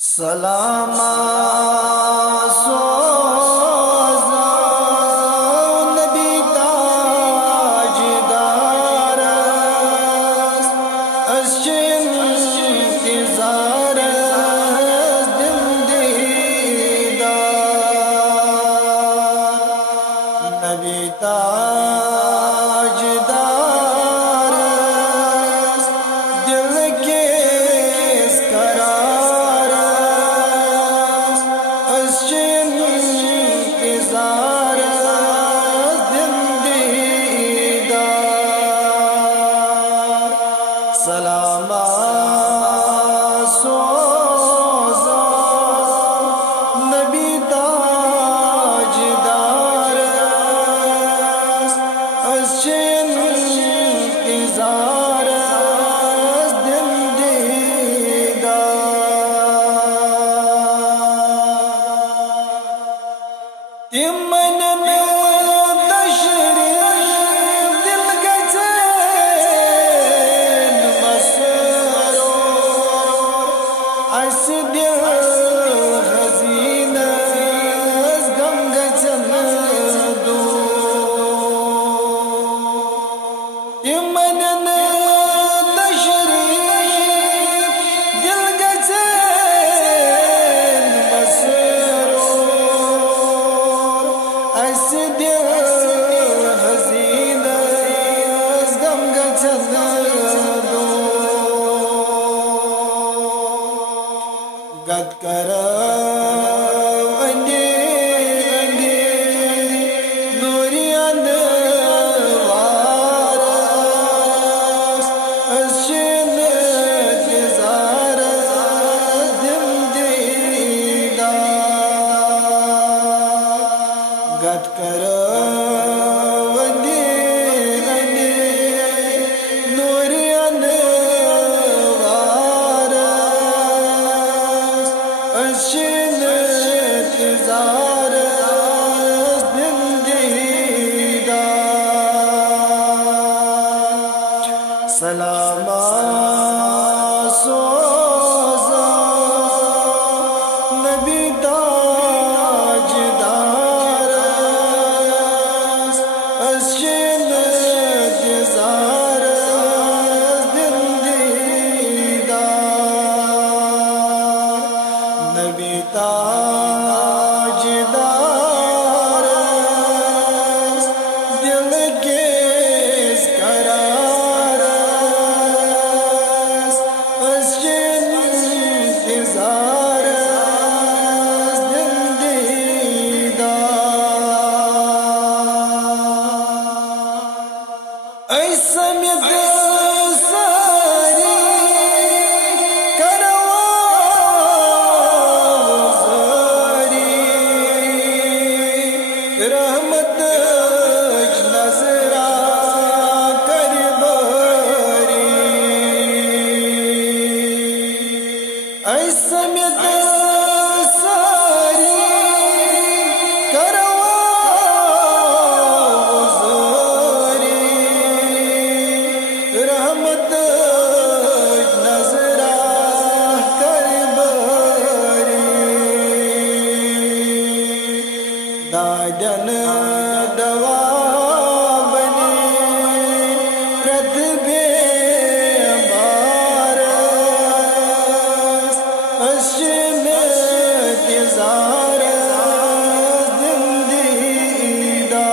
सलामा सोज़ा नबी ताजदार अश्चिन इंतज़ार दिन दीदार नबी ताजदार दिल के करार इंतजार दिन दीदार सलामा सोज़ा नबी ताजदार इंतजार दिन दीदार तिमन में तशरीफ दिल गज़न मसरूर अस दिल हज़ीन गम गज़न दूर तिमन में तशरीफ दिल गज़न मसरूर अस दिल हज़ीन गम गज़न दूर गद कर अंगे अंगे नूरियन वारस अश्चिन इंतज़ार दिन दीदार गद कर अंगे अंगे नूरियन वारस अश्चिन इंतज़ार दिन दीदार सलामा सोज़ा नबी ताजदार अश्चिन इंतज़ार दिन दीदार नबी ताजदार दिल के करार अश्चिन इंतज़ार दिन दीदार ऐसा में सारी रहमत नजरा कर बरी ऐसा में सारी करवा रहमत नजरा कर बरी दाजन दवा बनी रत बेमार अश्चिन इंतज़ार दिन दीदार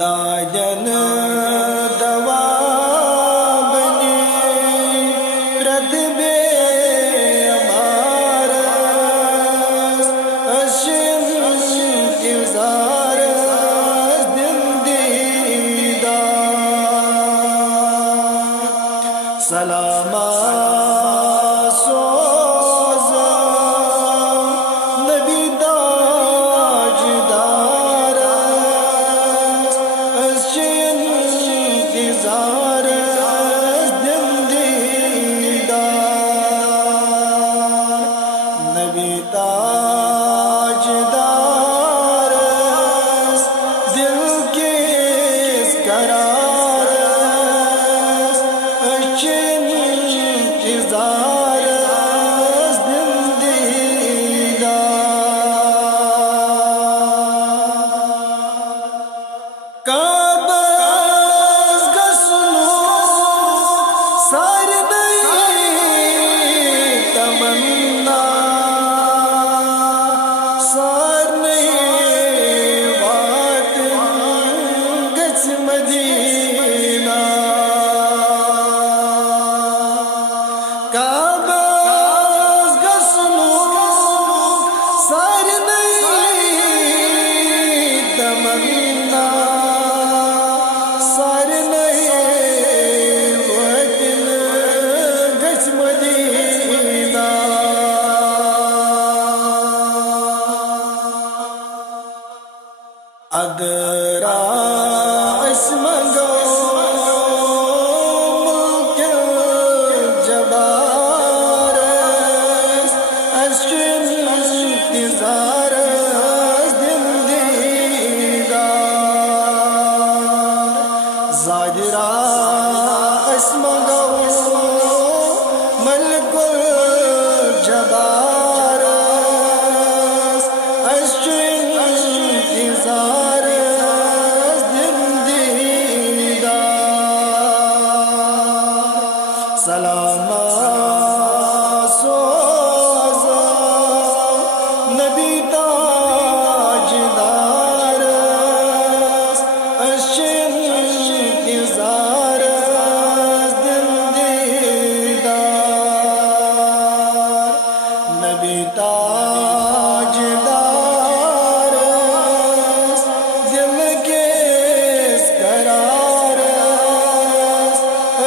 दाजन दवा बनी रत बेमार अश्चिन इंतज़ार दिन दीदार सलामा सोज़ा नबी ताजदार अश्चिन इंतज़ार दिन दीदार अगर मंगो मुल्क जबार अश्किन इंतजार जिंदीदा ज़ाहिरा मंगो मुल्क जबार अश्किन इंतजार सलामा सोज़ा नबी ताजदार अश्किन इंतजार दिलदीदार नबी ताजदार दिल के करार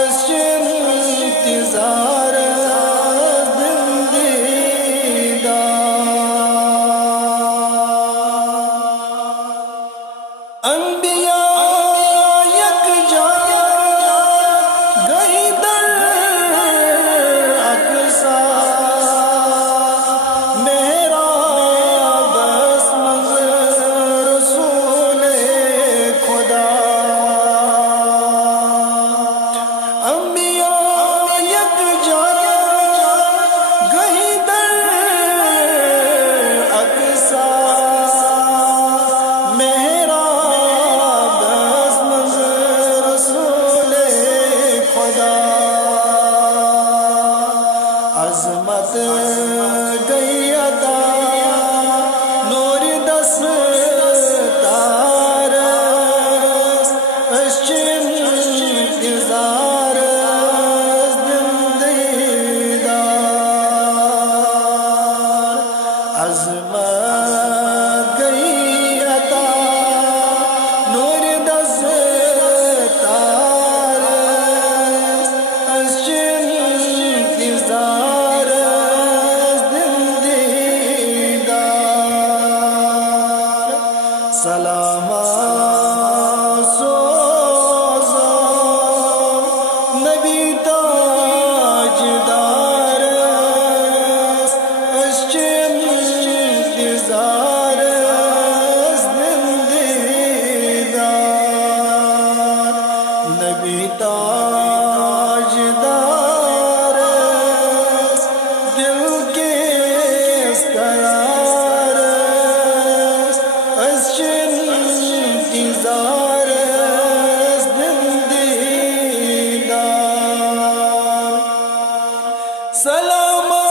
अश्किन इंतजार अंबिया यकजा गई दर अक़सा मेरा बस मंज़र रसूले खुदा अंबिया यकजा गई दर अक़सा अज़मत गई अता नूर दस्तार अश्किन इंतजार जिंदीदार अज़मत गई अता नूर दस्तार अश्किन इंतजार सलामा सोज़ा नबी ताजदार अश्किन इंतजार दिलदीदार नबी ताजदार दिल के करार अश्किन इंतजार दिलदीदार सलामा